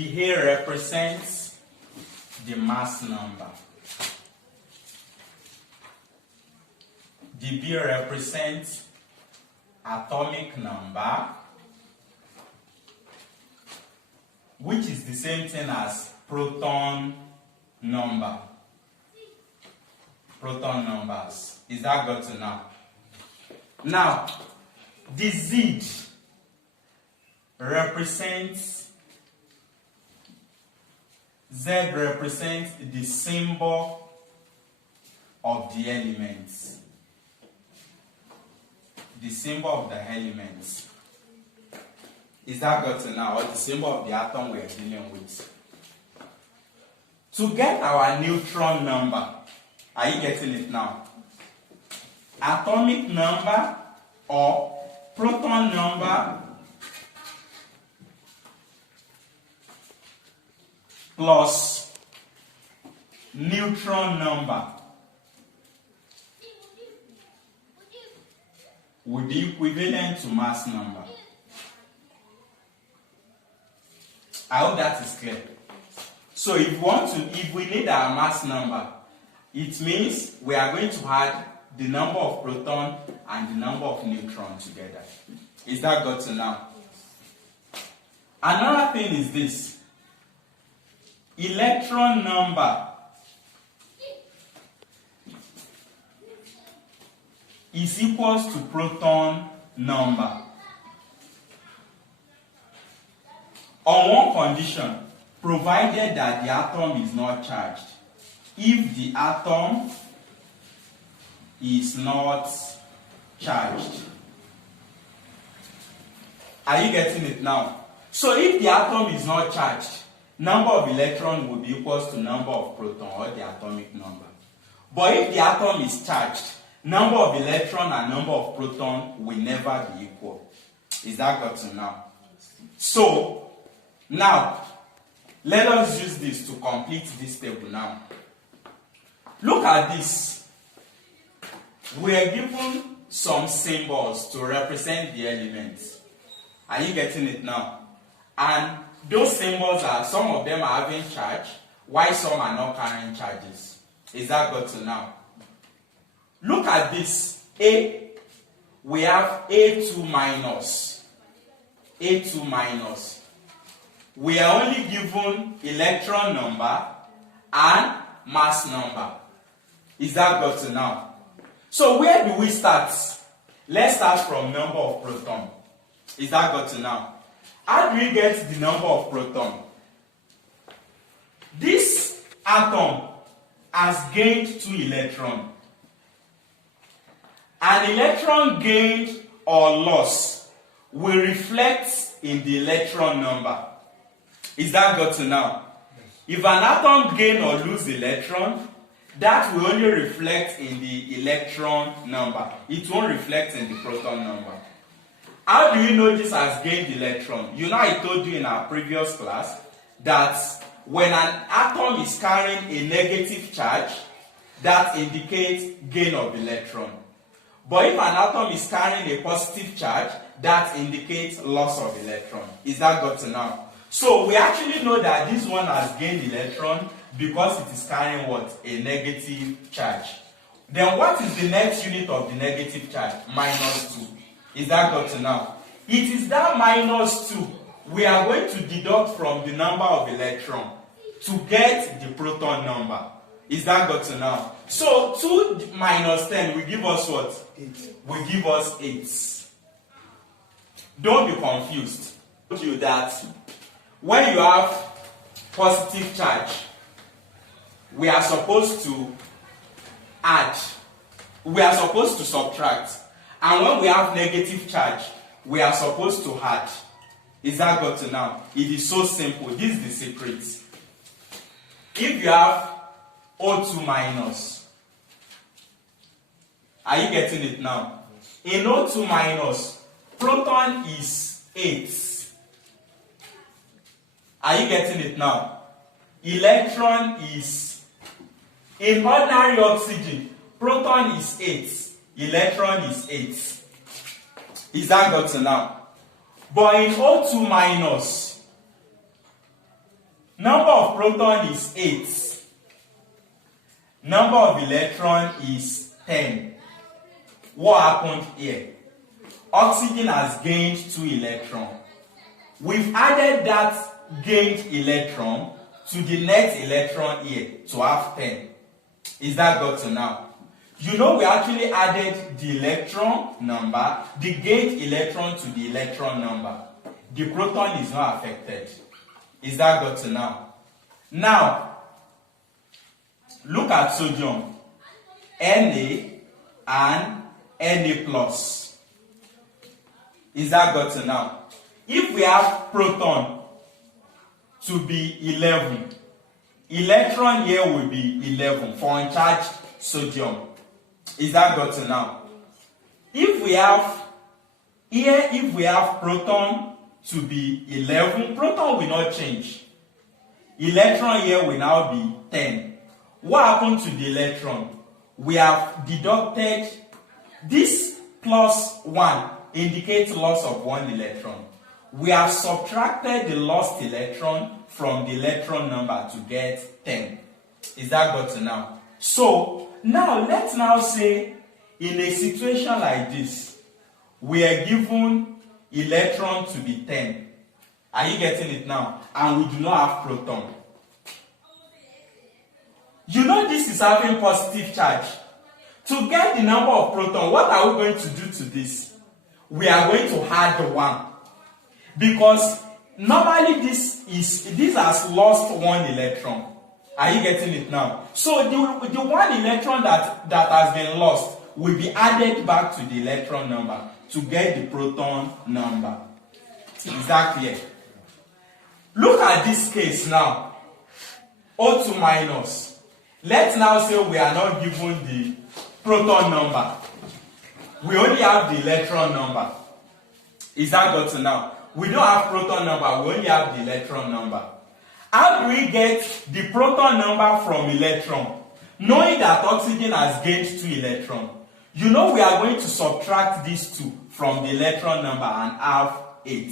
The A represents the mass number. The B represents atomic number, which is the same thing as proton number. Proton numbers. Is that got to now? Now, the Z represents the symbol of the elements. The symbol of the elements. Is that got to now? Or the symbol of the atom we are dealing with? To get our neutron number, are you getting it now? Atomic number or proton number plus neutron number would be equivalent to mass number. I hope that is clear. So if we need our mass number, it means we are going to add the number of proton and the number of neutron together. Is that got to now? Another thing is this. Electron number is equals to proton number on one condition, provided that the atom is not charged. If the atom is not charged. Are you getting it now? So if the atom is not charged, number of electrons will be equals to number of proton, or the atomic number. But if the atom is charged, number of electron and number of proton will never be equal. Is that got to now? So now let us use this to complete this table now. Look at this. We are given some symbols to represent the elements. Are you getting it now? And those symbols are, some of them are having charge, while some are not carrying charges. Is that got to now? Look at this. A, we have A2 minus. A2 minus. We are only given electron number and mass number. Is that got to now? So where do we start? Let's start from number of proton. Is that got to now? How do we get the number of proton? This atom has gained 2 electrons. An electron gained or lost will reflect in the electron number. Is that got to now? If an atom gain or lose electron, that will only reflect in the electron number. It won't reflect in the proton number. How do you know this has gained electron? You know, I told you in our previous class that when an atom is carrying a negative charge, that indicates gain of electron. But if an atom is carrying a positive charge, that indicates loss of electron. Is that got to now? So we actually know that this one has gained electron because it is carrying what? A negative charge. Then what is the next unit of the negative charge? Minus 2. Is that got to now? It is that minus 2 we are going to deduct from the number of electrons to get the proton number. Is that got to now? So 2 minus 10 will give us what? 8. Will give us 8. Don't be confused. I told you that when you have positive charge, we are supposed to add. We are supposed to subtract. And when we have negative charge, we are supposed to add. Is that got to now? It is so simple. This is the secret. If you have O2 minus, are you getting it now? In O2 minus, proton is 8. Are you getting it now? Electron is, in ordinary oxygen, proton is 8. Electron is 8. Is that got to now? But in O2 minus, Number of proton is 8. Number of electron is 10. What happened here? Oxygen has gained 2 electrons. We've added that gained electron to the next electron here to have 10. Is that got to now? You know we actually added the electron number, the gained electron to the electron number. The proton is not affected. Is that got to now? Now, look at sodium. Na and Na plus. Is that got to now? If we have proton to be 11, electron here will be 11 for uncharged sodium. Is that got to now? If we have proton to be 11, proton will not change. Electron here will now be 10. What happened to the electron? We have deducted this plus 1 indicates loss of 1 electron. We have subtracted the lost electron from the electron number to get 10. Is that got to now? So, now let's now say in a situation like this, we are given electron to be 10. Are you getting it now? And we do not have proton. You know this is having positive charge. To get the number of proton, what are we going to do to this? We are going to add 1. Because normally this has lost 1 electron. Are you getting it now? So the 1 electron that has been lost will be added back to the electron number to get the proton number. Is that clear? Look at this case now. O2 minus. Let's now say we are not given the proton number. We only have the electron number. Is that got to now? We don't have proton number, we only have the electron number. How do we get the proton number from electron? Knowing that oxygen has gained 2 electrons. You know we are going to subtract these 2 from the electron number and have 8.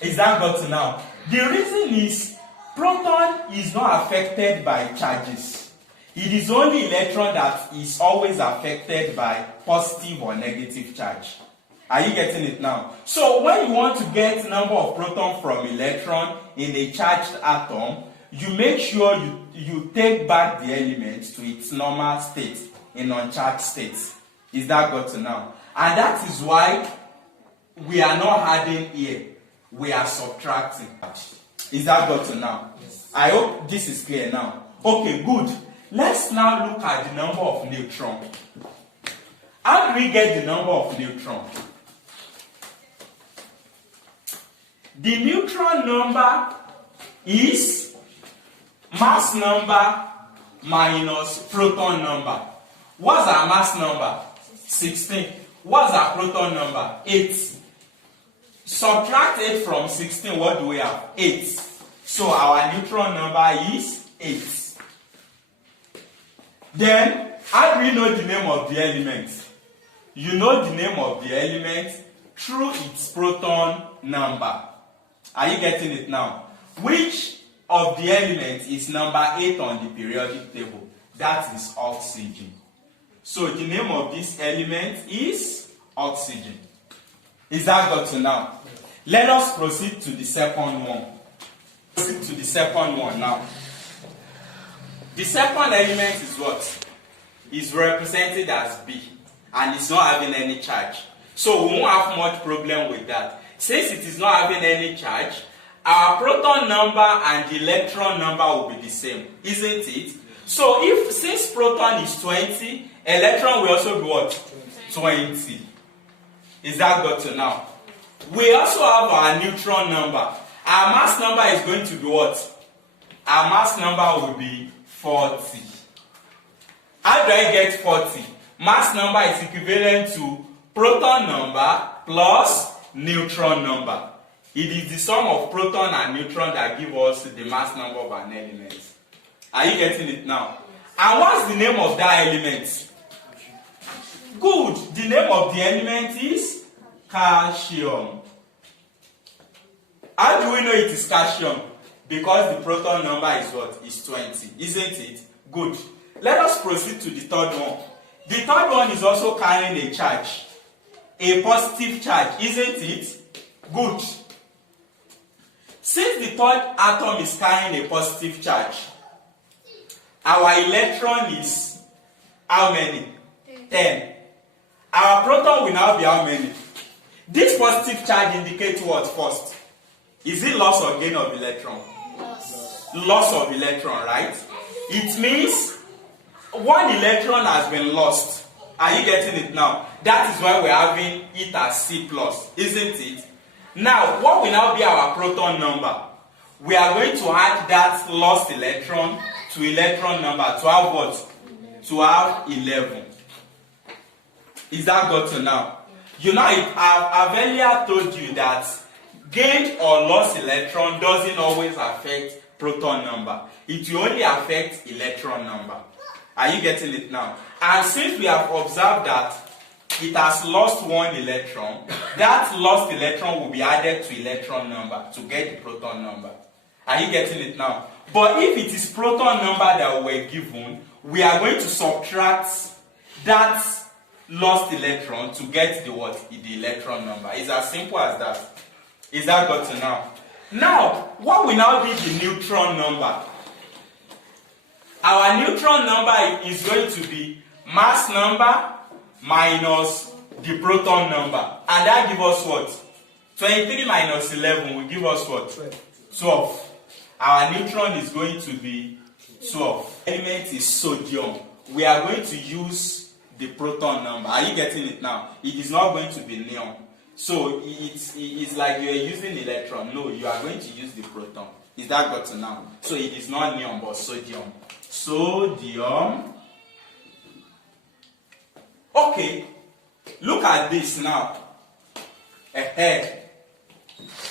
Is that got to now? The reason is proton is not affected by charges. It is only electron that is always affected by positive or negative charge. Are you getting it now? So when you want to get number of proton from electron in a charged atom, you make sure you take back the element to its normal state, in uncharged state. Is that got to now? And that is why we are not adding here. We are subtracting. Is that got to now? Yes. I hope this is clear now. Okay, good. Let's now look at the number of neutrons. How do we get the number of neutrons? The neutron number is mass number minus proton number. What's our mass number? 16. What's our proton number? 8. Subtract 8 from 16, what do we have? 8. So our neutron number is 8. Then, how do we know the name of the element? You know the name of the element through its proton number. Are you getting it now? Which of the elements is number 8 on the periodic table? That is oxygen. So the name of this element is oxygen. Is that got to now? Let us proceed to the second one. Proceed to the second one now. The second element is what? Is represented as B, and it's not having any charge. So we won't have much problem with that. Since it is not having any charge, our proton number and the electron number will be the same, isn't it? So since proton is 20, electron will also be what? 20. Is that got to now? We also have our neutron number. Our mass number is going to be what? Our mass number will be 40. How do I get 40? Mass number is equivalent to proton number plus neutron number. It is the sum of proton and neutron that give us the mass number of an element. Are you getting it now? And what's the name of that element? Good. The name of the element is calcium. How do we know it is calcium? because the proton number is what? Is 20, isn't it? Good. Let us proceed to the third one. The third one is also carrying a charge, a positive charge, isn't it? Good. Since the third atom is carrying a positive charge, our electron is how many? 10. Our proton will now be how many? This positive charge indicates what first? Is it loss or gain of electron? Loss of electron, right? It means one electron has been lost. Are you getting it now? That is why we're having it as C+, isn't it? Now, what will now be our proton number? We are going to add that lost electron to electron number to have what? To have 11. Is that got to now? You know, I've earlier told you that gained or lost electron doesn't always affect proton number. It will only affect electron number. Are you getting it now? And since we have observed that it has lost one electron, that lost electron will be added to electron number to get the proton number. Are you getting it now? But if it is proton number that we were given, we are going to subtract that lost electron to get the what? The electron number. It's as simple as that. Is that got to now? Now, what will now be the neutron number? Our neutron number is going to be mass number minus the proton number. And that gives us what? 23 minus 11 will give us what? 12. Our neutron is going to be 12. Element is sodium. We are going to use the proton number. Are you getting it now? It is not going to be neon. So it's like you are using electron. No, you are going to use the proton. Is that got to now? So it is not neon but sodium. Sodium. Okay, look at this now.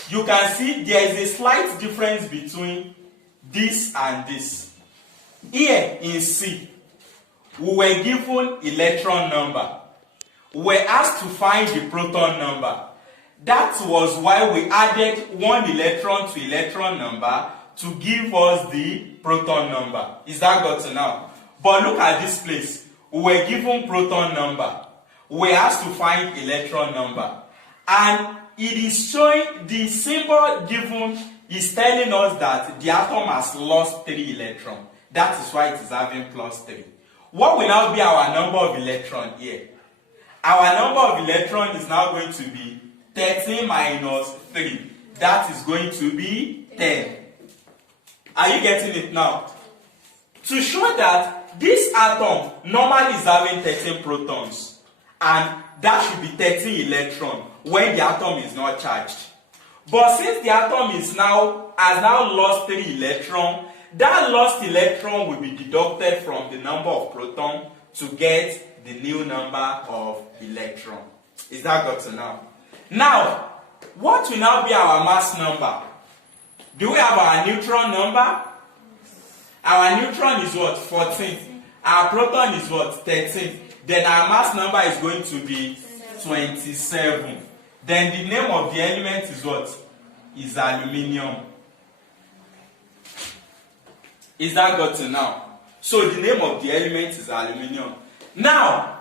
You can see there is a slight difference between this and this. Here in C, we were given electron number. We were asked to find the proton number. That was why we added one electron to electron number to give us the proton number. Is that got to now? But look at this place. We were given proton number. We were asked to find electron number. And it is showing the symbol given is telling us that the atom has lost 3 electrons. That is why it is having +3. What will now be our number of electrons here? Our number of electrons is now going to be 13 minus 3. That is going to be 10. Are you getting it now? To show that this atom normally is having 13 protons, and that should be 13 electrons when the atom is not charged. But since the atom has now lost 3 electrons, that lost electron will be deducted from the number of protons to get the new number of electrons. Is that got to now? Now, what will now be our mass number? Do we have our neutron number? Our neutron is what? 14. Our proton is what? 13. Then our mass number is going to be 27. Then the name of the element is what? Is aluminium. Is that got to now? So the name of the element is aluminium. Now,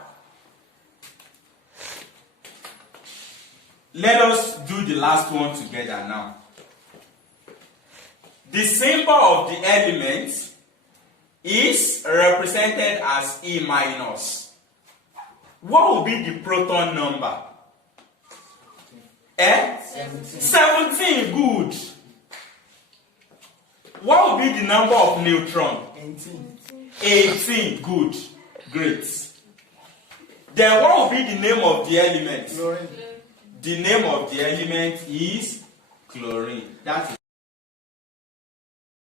let us do the last one together now. The symbol of the element is represented as E minus. What will be the proton number? 17. Good. What will be the number of neutron? 18. Good. Great. Then what will be the name of the element? Chlorine. The name of the element is chlorine. That is